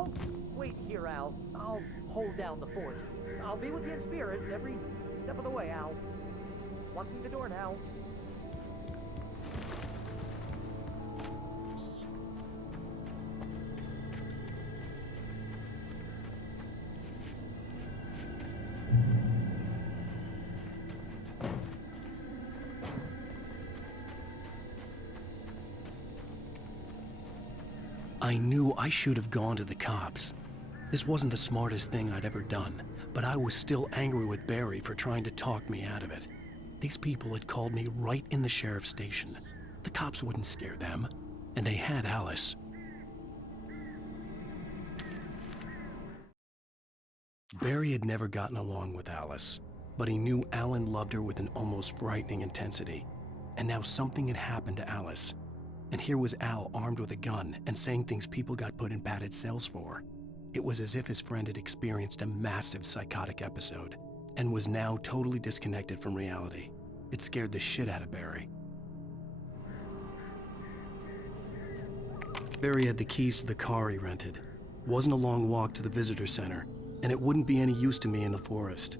I'll wait here, Al. I'll hold down the fort. I'll be with you in spirit every step of the way, Al. Locking the door now. I knew I should have gone to the cops. This wasn't the smartest thing I'd ever done, but I was still angry with Barry for trying to talk me out of it. These people had called me right in the sheriff's station. The cops wouldn't scare them, and they had Alice. Barry had never gotten along with Alice, but he knew Alan loved her with an almost frightening intensity. And now something had happened to Alice. And here was Al armed with a gun and saying things people got put in padded cells for. It was as if his friend had experienced a massive psychotic episode and was now totally disconnected from reality. It scared the shit out of Barry. Barry had the keys to the car he rented. It wasn't a long walk to the visitor center, and it wouldn't be any use to me in the forest.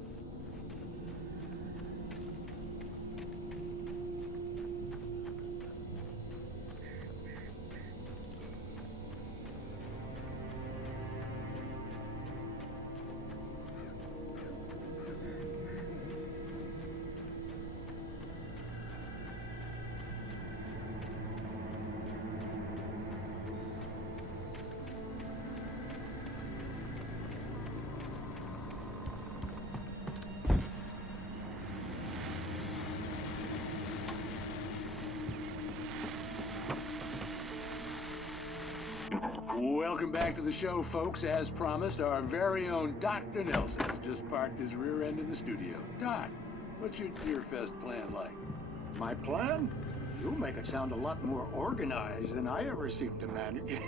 Welcome back to the show, folks. As promised, our very own Dr. Nelson has just parked his rear end in the studio. Doc, what's your Deer Fest plan like? My plan? You make it sound a lot more organized than I ever seem to manage.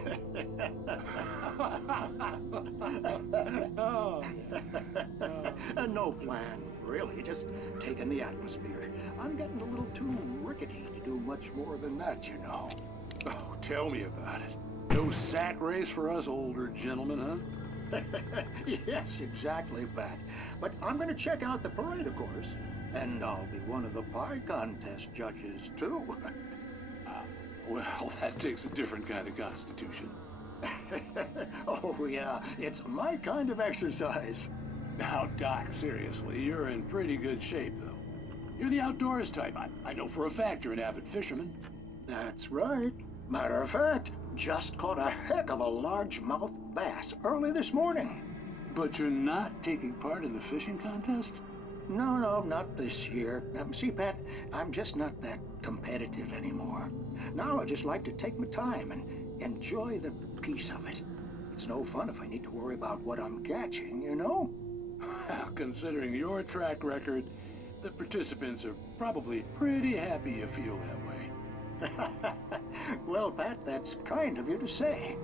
No plan, really. Just taking the atmosphere. I'm getting a little too rickety to do much more than that, you know. Oh, tell me about it. No sack race for us older gentlemen, huh? Yes, exactly, Pat. But I'm going to check out the parade, of course. And I'll be one of the pie contest judges, too. Well, that takes a different kind of constitution. Oh, yeah. It's my kind of exercise. Now, Doc, seriously, you're in pretty good shape, though. You're the outdoors type. I know for a fact you're an avid fisherman. That's right. Matter of fact, just caught a heck of a largemouth bass early this morning. But you're not taking part in the fishing contest? No, not this year. See, Pat, I'm just not that competitive anymore. Now I just like to take my time and enjoy the peace of it. It's no fun if I need to worry about what I'm catching, you know? Well, considering your track record, the participants are probably pretty happy you feel that way. Well, Pat, that's kind of you to say.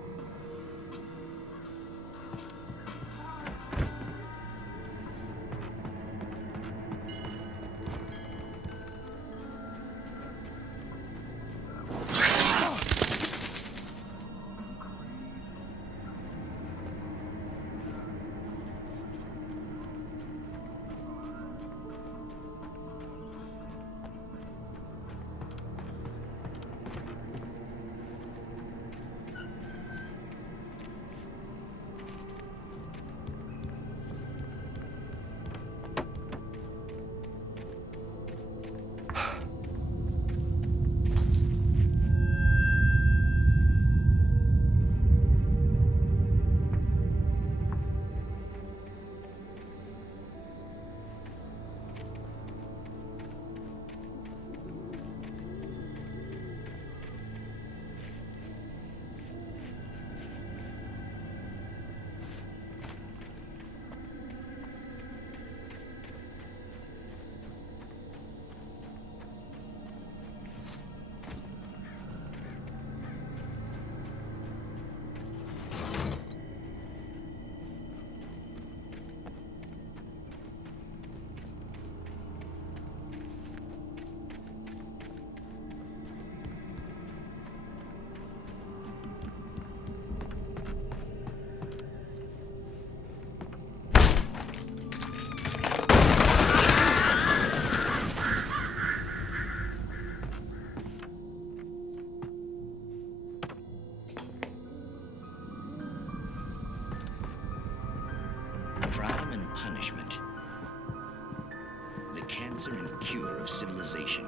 cancer and cure of civilization.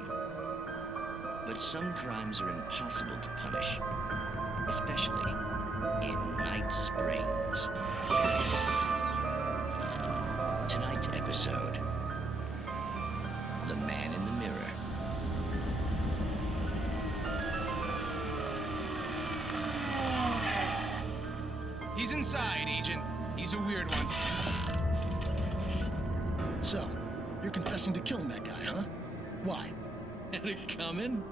But some crimes are impossible to punish, especially in Night Springs. Tonight's episode, The Man in the Mirror. He's inside, Agent. He's a weird one. So, you're confessing to killing that guy, huh? Why? Had it coming?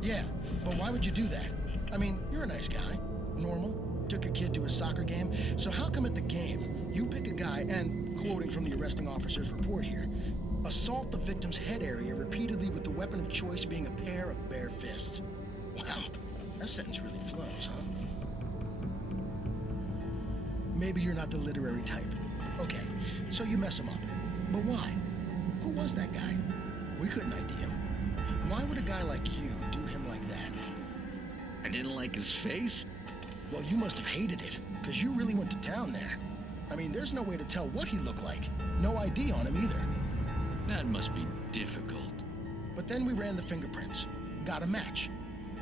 Yeah, but why would you do that? I mean, you're a nice guy. Normal. Took your kid to a soccer game. So how come at the game, you pick a guy and, quoting from the arresting officer's report here, assault the victim's head area repeatedly with the weapon of choice being a pair of bare fists? Wow, that sentence really flows, huh? Maybe you're not the literary type. Okay, so you mess him up. But why? Who was that guy? We couldn't ID him. Why would a guy like you do him like that? I didn't like his face? Well, you must have hated it, because you really went to town there. I mean, there's no way to tell what he looked like. No ID on him either. That must be difficult. But then we ran the fingerprints. Got a match.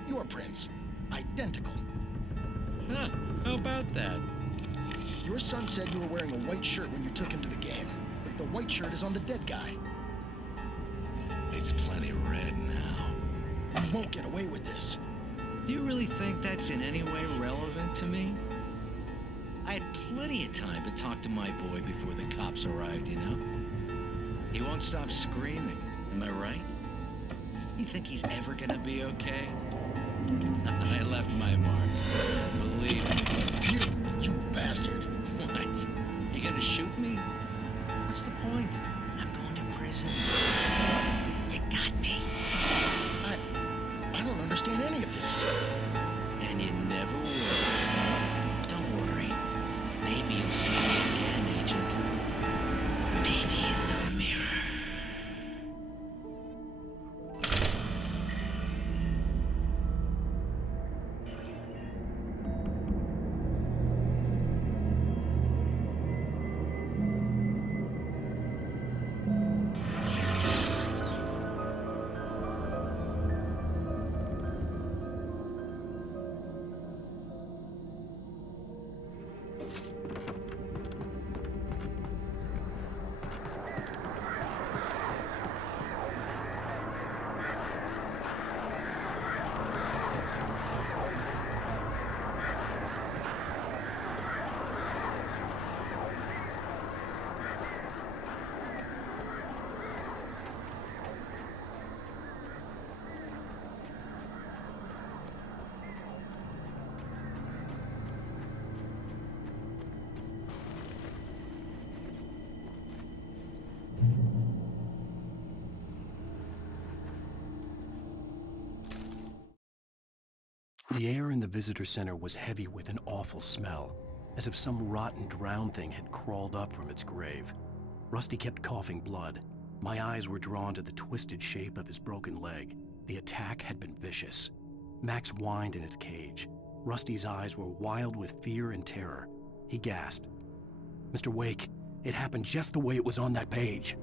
Your prints. Identical. Huh, how about that? Your son said you were wearing a white shirt when you took him to the game, but the white shirt is on the dead guy. It's plenty red now. You won't get away with this. Do you really think that's in any way relevant to me? I had plenty of time to talk to my boy before the cops arrived, you know? He won't stop screaming, am I right? You think he's ever gonna be okay? I left my mark. Believe me. You bastard. What? You gonna shoot me? What's the point? I'm going to prison. You got me. I don't understand any of this. And you never will. Don't worry. Maybe you'll see me again, Agent. Maybe in the mirror. The air in the visitor center was heavy with an awful smell, as if some rotten drowned thing had crawled up from its grave. Rusty kept coughing blood. My eyes were drawn to the twisted shape of his broken leg. The attack had been vicious. Max whined in his cage. Rusty's eyes were wild with fear and terror. He gasped. "Mr. Wake, it happened just the way it was on that page."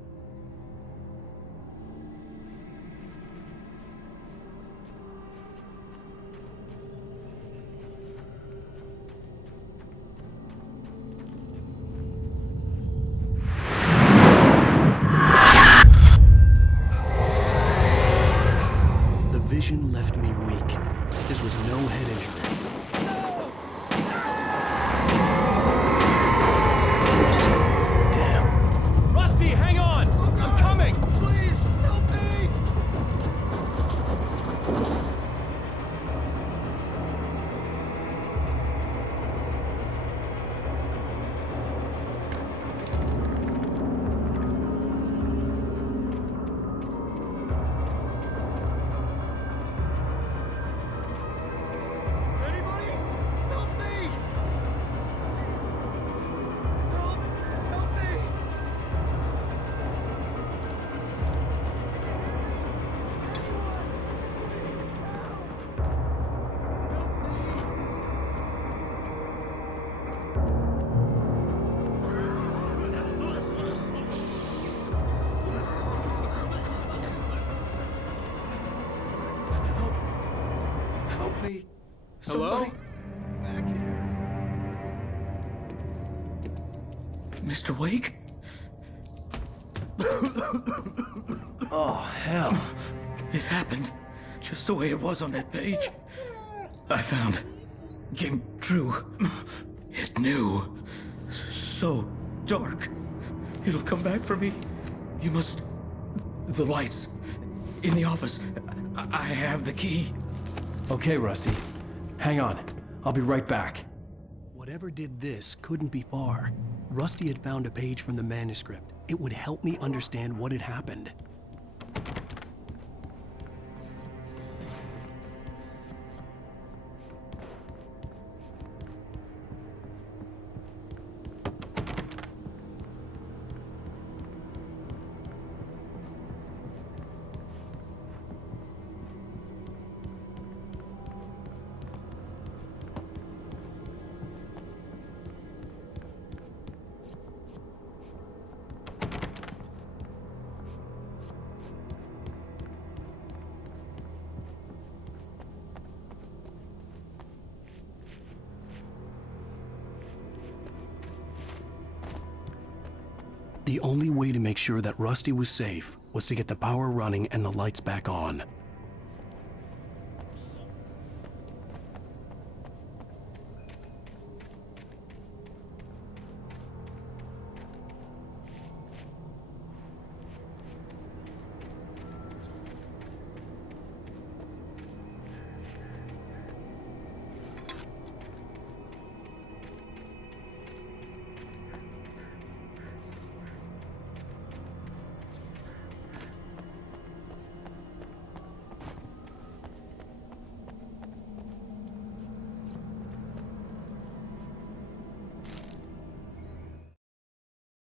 Vision left me weak. This was no head injury. Rusty, damn. Rusty, hang on! Hello? Back here. Mr. Wake? Oh, hell. It happened just the way it was on that page. I found. Came true. It knew. So dark. It'll come back for me. You must... The lights. In the office. I have the key. Okay, Rusty. Hang on. I'll be right back. Whatever did this couldn't be far. Rusty had found a page from the manuscript. It would help me understand what had happened. The only way to make sure that Rusty was safe was to get the power running and the lights back on.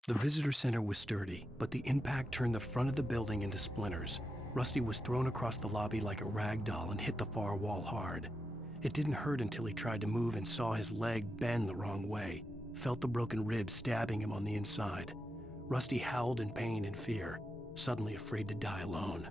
The visitor center was sturdy, but the impact turned the front of the building into splinters. Rusty was thrown across the lobby like a rag doll and hit the far wall hard. It didn't hurt until he tried to move and saw his leg bend the wrong way, felt the broken rib stabbing him on the inside. Rusty howled in pain and fear, suddenly afraid to die alone.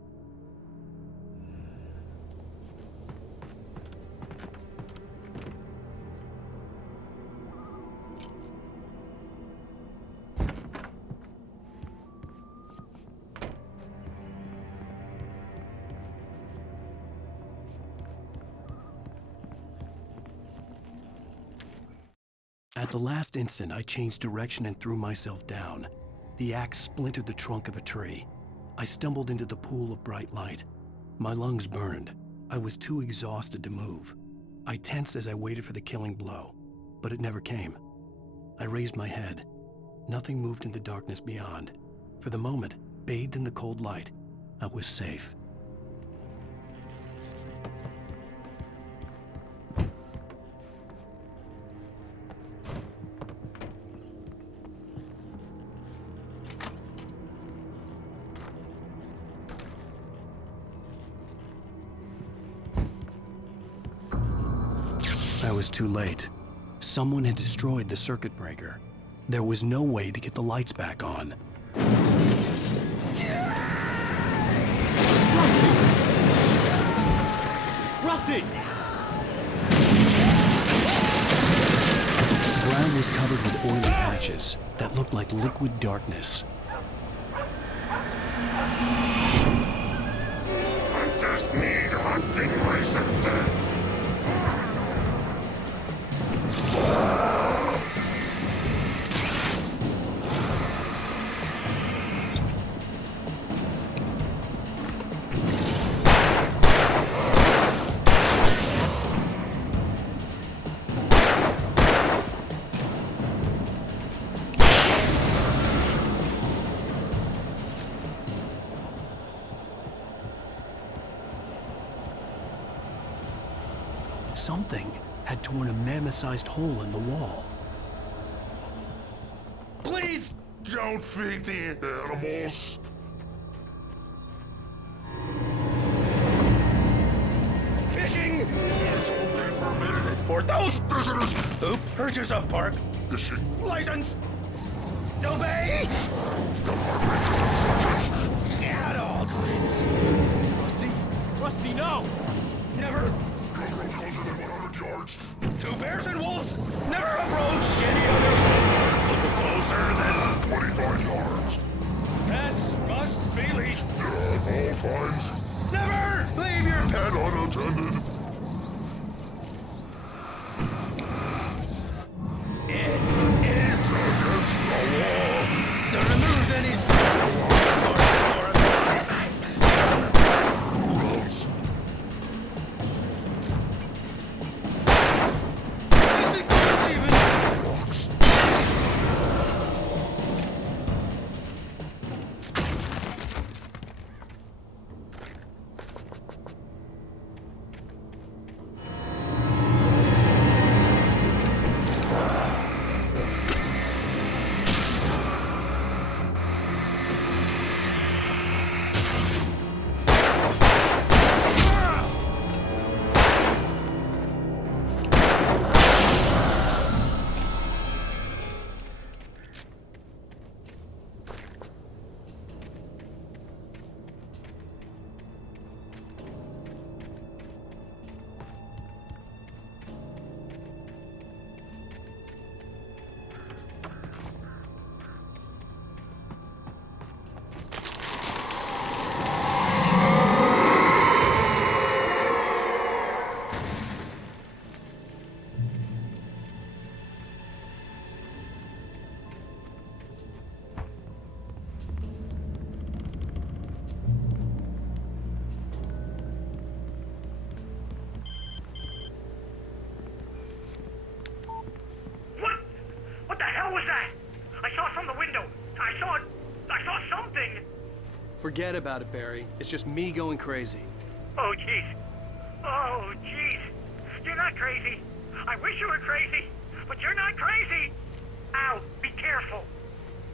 At the last instant, I changed direction and threw myself down. The axe splintered the trunk of a tree. I stumbled into the pool of bright light. My lungs burned. I was too exhausted to move. I tensed as I waited for the killing blow, but it never came. I raised my head. Nothing moved in the darkness beyond. For the moment, bathed in the cold light, I was safe. I was too late. Someone had destroyed the circuit breaker. There was no way to get the lights back on. Rusty! The ground was covered with oily patches that looked like liquid darkness. Hunters need hunting licenses. Something had torn a mammoth-sized hole in the wall. Please don't feed the animals. Fishing is only permitted for those visitors who purchase a park Fishing license. Obey! At all times. Rusty! Rusty, no! Never. goes in 100 yards. cat unattended. It is Against the law. to remove any Rose. Rocks. What the hell was that? I saw it from the window. I saw something. Forget about it, Barry. It's just me going crazy. Oh, jeez. Oh, jeez. You're not crazy. I wish you were crazy, but you're not crazy. Ow, be careful.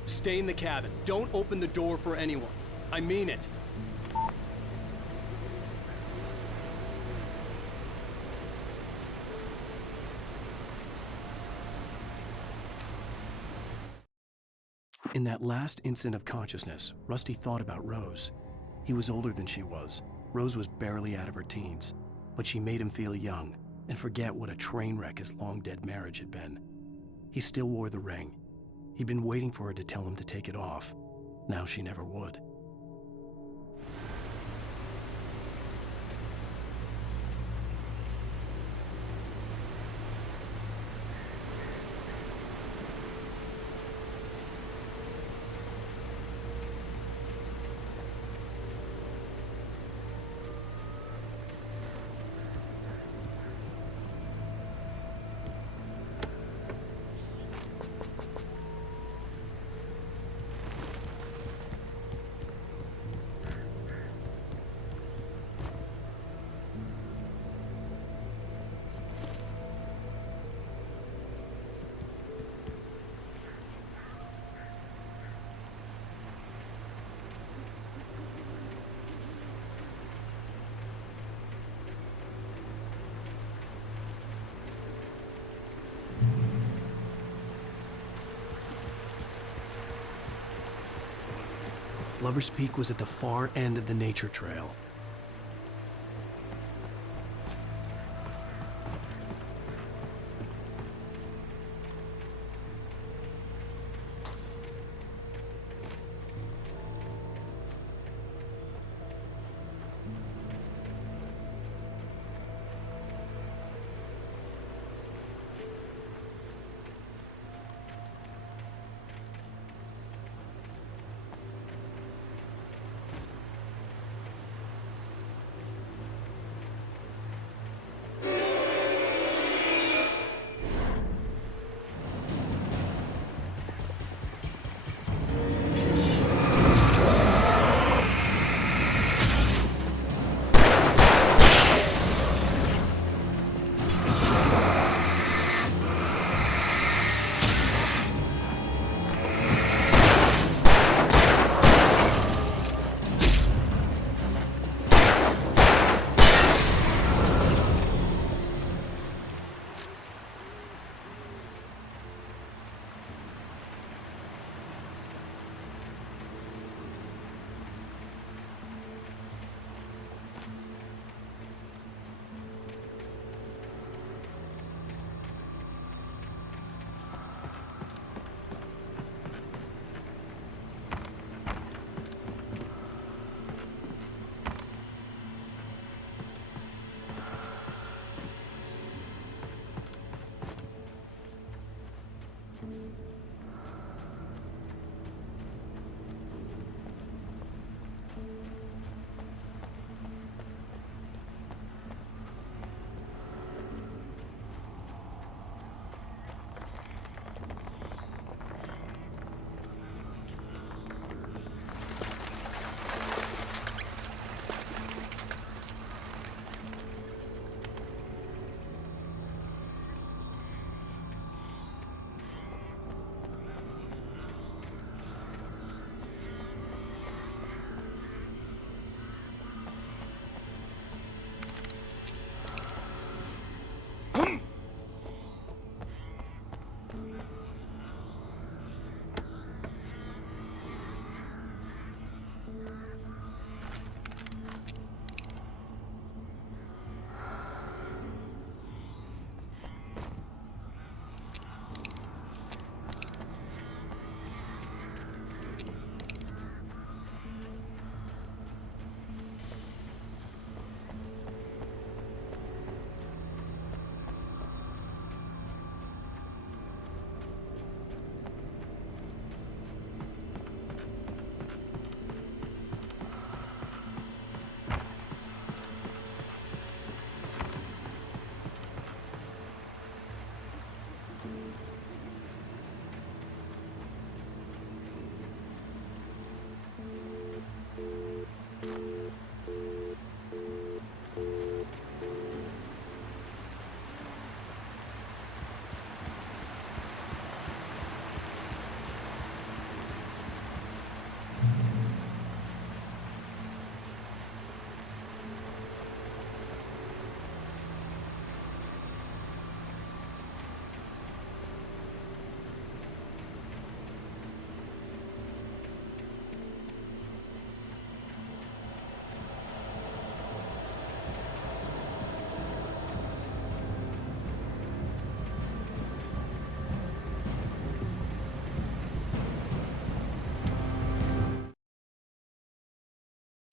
Stay in the cabin. Don't open the door for anyone. I mean it. In that last instant of consciousness, Rusty thought about Rose. He was older than she was. Rose was barely out of her teens, but she made him feel young and forget what a train wreck his long-dead marriage had been. He still wore the ring. He'd been waiting for her to tell him to take it off. Now she never would. Lover's Peak was at the far end of the nature trail.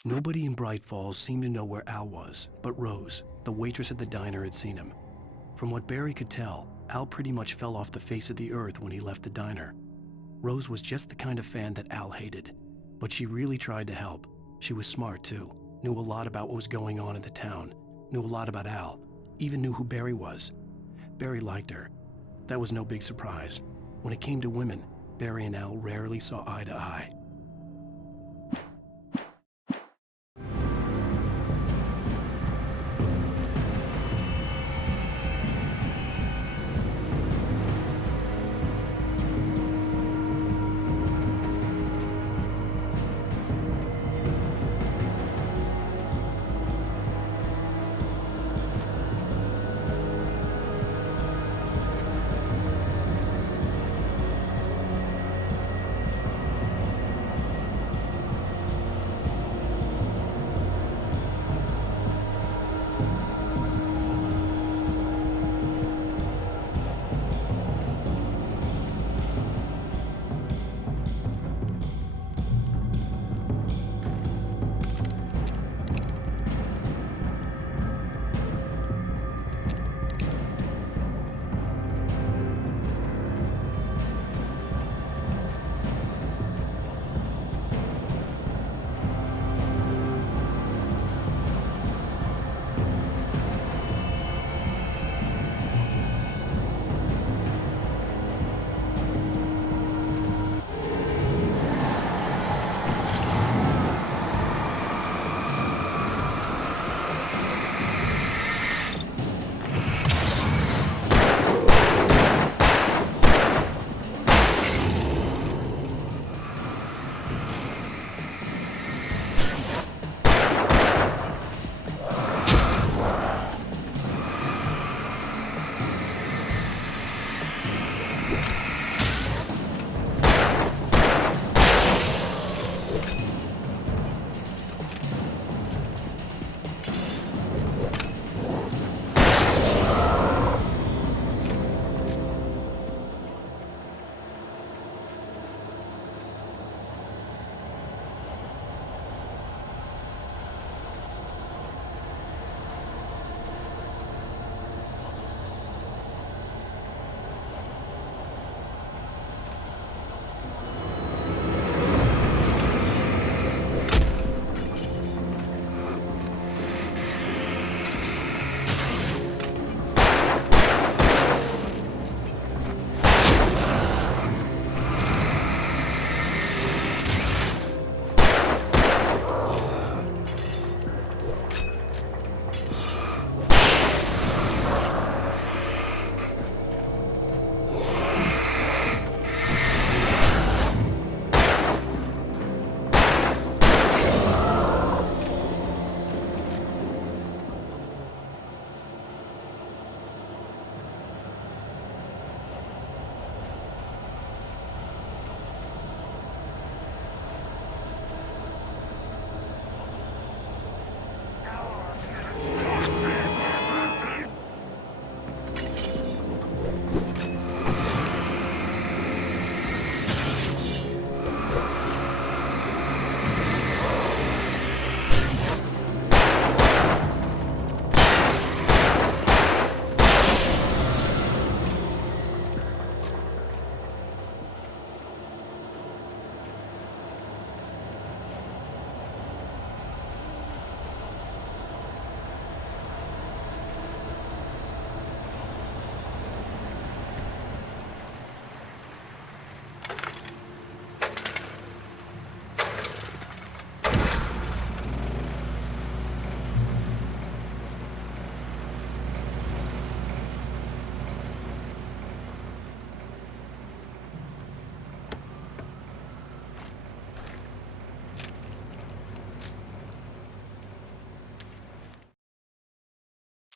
Nobody in Bright Falls seemed to know where Al was, but Rose, the waitress at the diner, had seen him. From what Barry could tell, Al pretty much fell off the face of the earth when he left the diner. Rose was just the kind of fan that Al hated, but she really tried to help. She was smart too, knew a lot about what was going on in the town, knew a lot about Al, even knew who Barry was. Barry liked her. That was no big surprise. When it came to women, Barry and Al rarely saw eye to eye.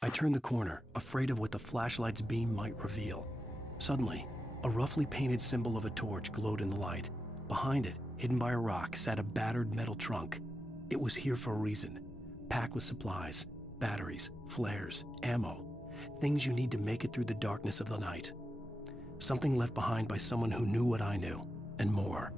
I turned the corner, afraid of what the flashlight's beam might reveal. Suddenly, a roughly painted symbol of a torch glowed in the light. Behind it, hidden by a rock, sat a battered metal trunk. It was here for a reason, packed with supplies, batteries, flares, ammo, things you need to make it through the darkness of the night. Something left behind by someone who knew what I knew, and more.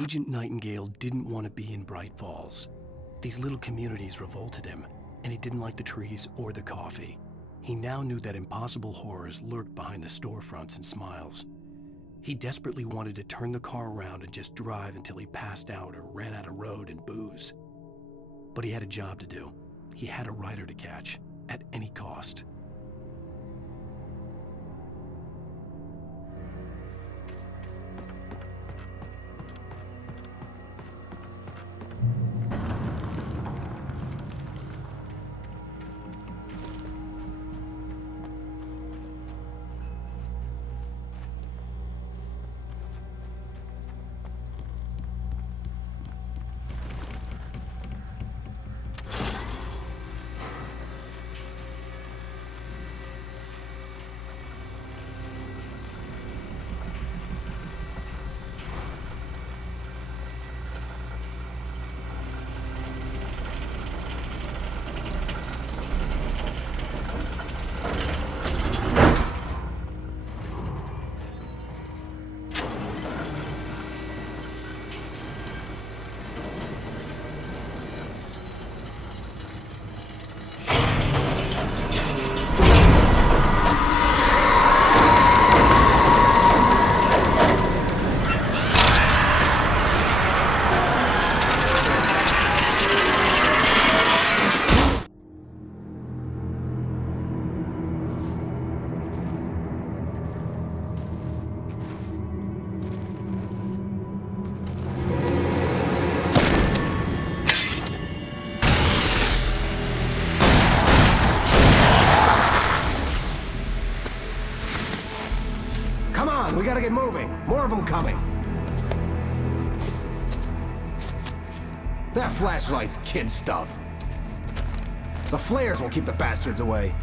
Agent Nightingale didn't want to be in Bright Falls. These little communities revolted him, and he didn't like the trees or the coffee. He now knew that impossible horrors lurked behind the storefronts and smiles. He desperately wanted to turn the car around and just drive until he passed out or ran out of road and booze. But he had a job to do. He had a rider to catch, at any cost. We gotta get moving. More of them coming. That flashlight's kid stuff. The flares will keep the bastards away.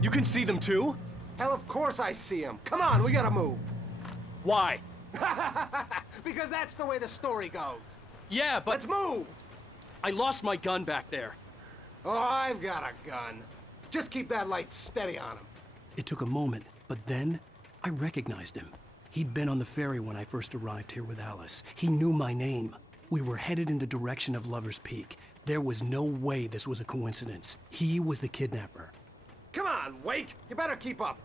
You can see them too? Hell, of course I see them. Come on, we gotta move. Why? Because that's the way the story goes. Yeah, but... Let's move! I lost my gun back there. Oh, I've got a gun. Just keep that light steady on him. It took a moment, but then I recognized him. He'd been on the ferry when I first arrived here with Alice. He knew my name. We were headed in the direction of Lover's Peak. There was no way this was a coincidence. He was the kidnapper. Come on, Wake! You better keep up.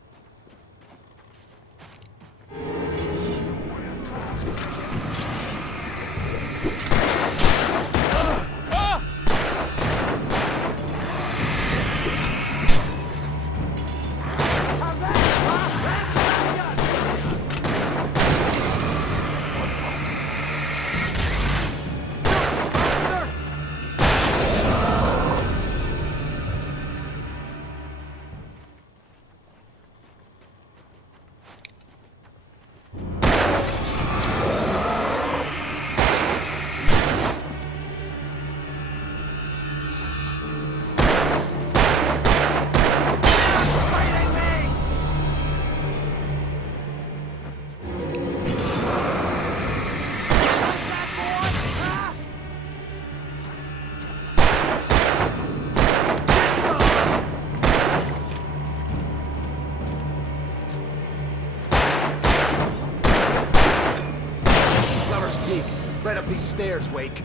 Right up these stairs, Wake.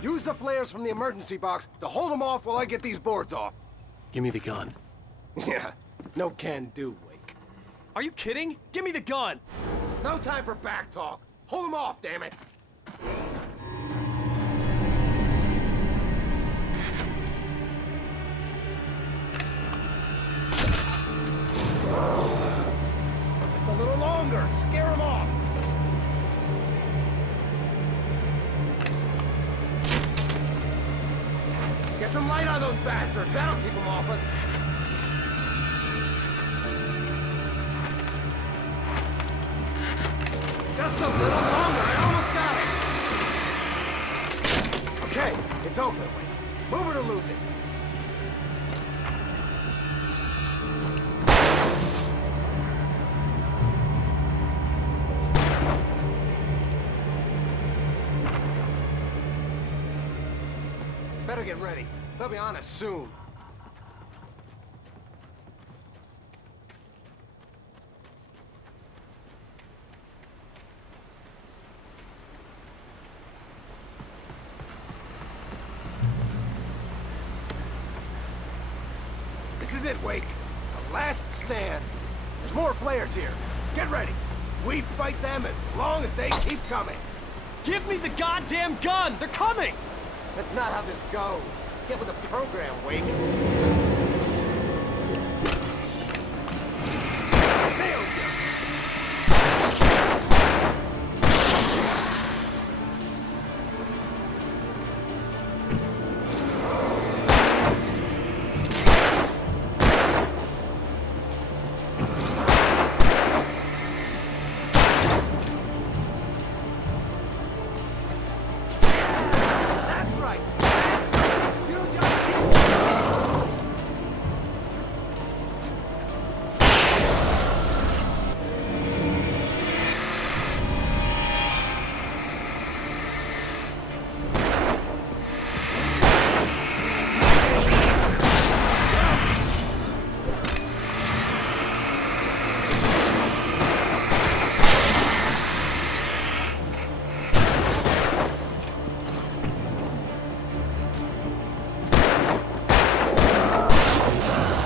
Use the flares from the emergency box to hold them off while I get these boards off. Give me the gun. Yeah, no can do, Wake. Are you kidding? Give me the gun! No time for back talk. Hold them off, damn it. Just a little longer. Scare them off. Get some light on those bastards. That'll keep them off us. Just a little longer. I almost got it. Okay, it's open. Move it or lose it. Better get ready. They'll be on us soon. Wake. The last stand. There's more flares here. Get ready. We fight them as long as they keep coming. Give me the goddamn gun! They're coming! That's not how this goes. Get with the program, Wake. Nailed you! That's right! You just keep...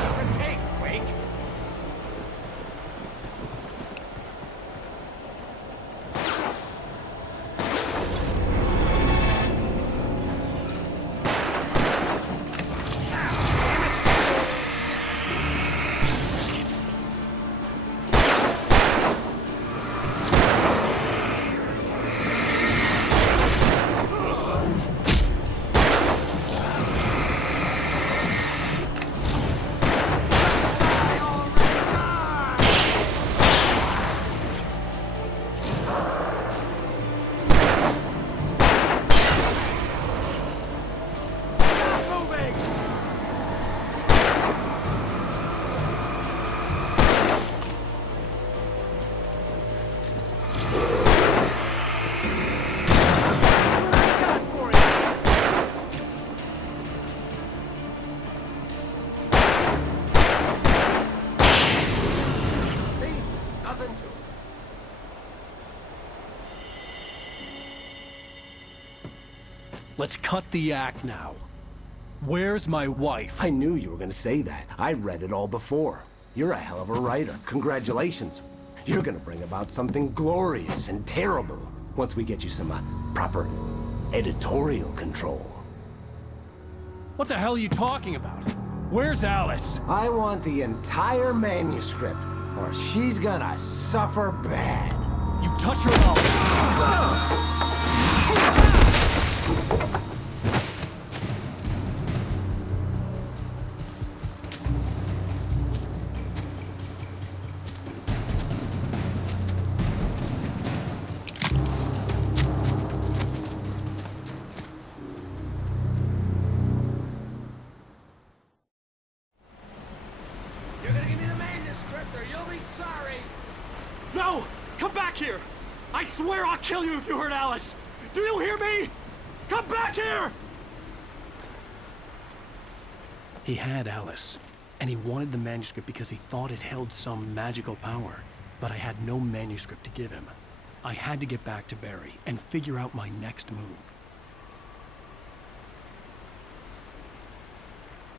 Piece of cake, Wake. Moving! What I got for you? See? Nothing to it. Let's cut the act now. Where's my wife? I knew you were gonna say that. I read it all before. You're a hell of a writer. Congratulations. You're gonna bring about something glorious and terrible once we get you some proper editorial control. What the hell are you talking about? Where's Alice? I want the entire manuscript, or she's gonna suffer bad. You touch her up. You're gonna give me the manuscript or you'll be sorry! No! Come back here! I swear I'll kill you if you hurt Alice! Do you hear me? Come back here! He had Alice, and he wanted the manuscript because he thought it held some magical power. But I had no manuscript to give him. I had to get back to Barry and figure out my next move.